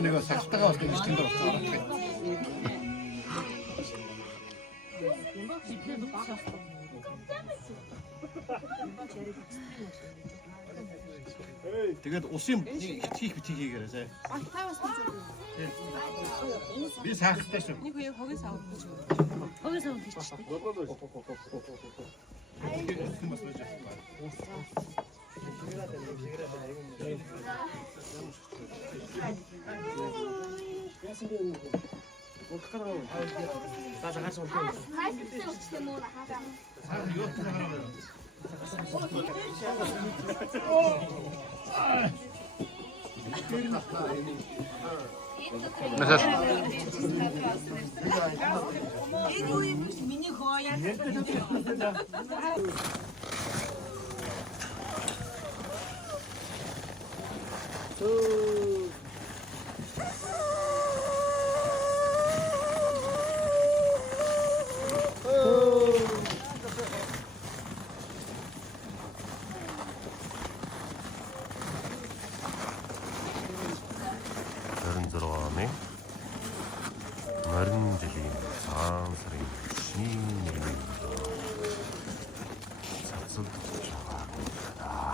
내가 삭다가 왔을 때 미친다 тэгээд усын хийх битгий гэрээсэ. Та бас Би сахалтай шүү. нэг хоёр хогоос авах гэж. Хогоос авах гэж. Марин жилийн цагаан сарын шинэ цацалж байгаа.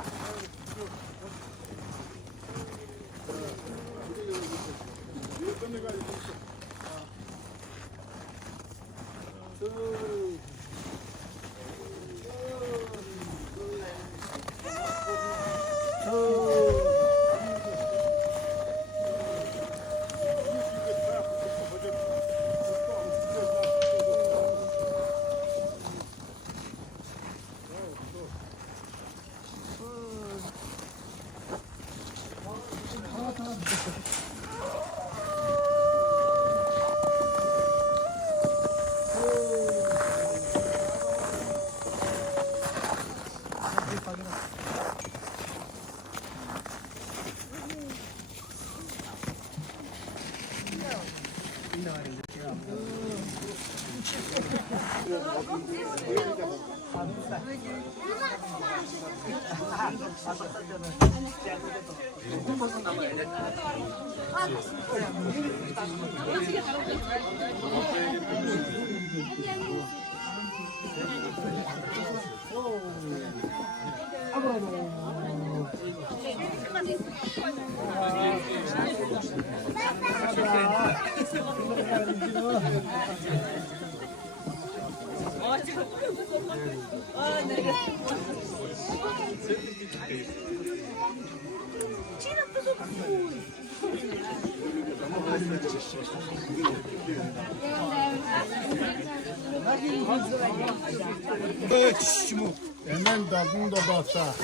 Hemen dalında baksa.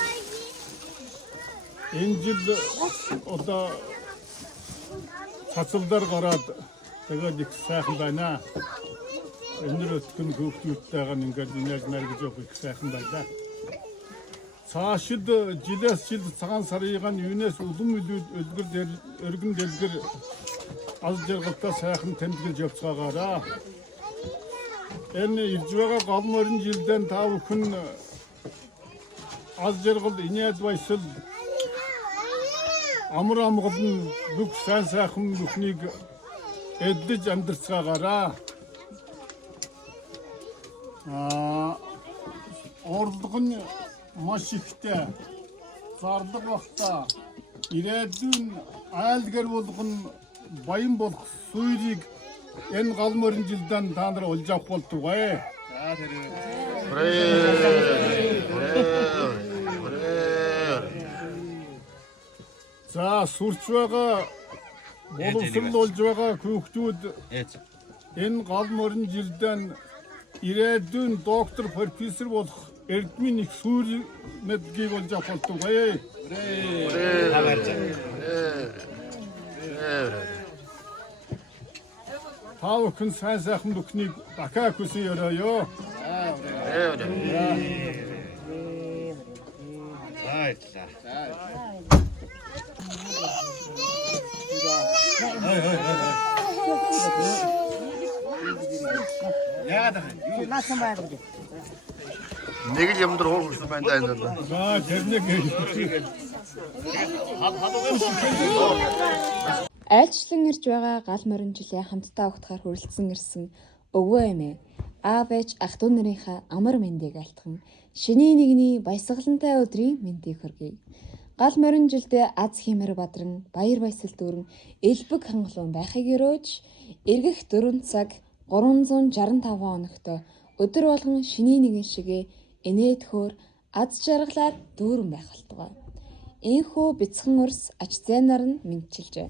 İncil o da satıldır karadı. Tekrar dik sakındayna. Önür ötkün hukukluğun ingerdinler merkezi yok sakındayda. Sağışıdı, ciles cildi sağan sarıyıgan yünes uzun müdür özgür örgün delgir az jergıtta sakın temsil yapsa kara. Elini ircivaga kalmarin cilden tavukun az jergıldı inyet vaysıl amur amgıdın bük sen sakın büknig eddi jandırsa kara. Ordugun maşifte sardık vakta iredün ayaldiger boldugun bayım boluk suyrik en kalmarın cilden tanrı olacak boldu vay. За сурч байгаа боловсрол болж байгаа хүүхдүүд энэ гал морин жилдээ ирээдүйн доктор профессор болох эрдмийн их сүүл мэдгийг болж авах болов. Та бүхэн сайн сайхан бүхнийг дахиад хүсье өрөөё. Яагаад наасан байдаг. Нэг л юм дээр хуулсан байна даа. За тэрнийг Айлчлан ирж байгаа гал морин жилээ хамтдаа угтахаар хүрэлцэн ирсэн өвөө эмээ аав ээж ах дүү нарынхаа амар мэндийг алтхан шинийн нэгний баясгалантай өдрийн мэндийг хүргэе. Гал морин жилдээ аз хэмэр бадран баяр баясгал дүүрэн элбэг хангалуун байхыг өрөөж эргэх 4 цаг 365 хоногт өдөр болгон шинийн нэгэн шигээ инээдхөөр аз жаргалаар дүүрэн байх болтугай. Ийхүү бяцхан урс ач зээнаар нь мэдчилжээ.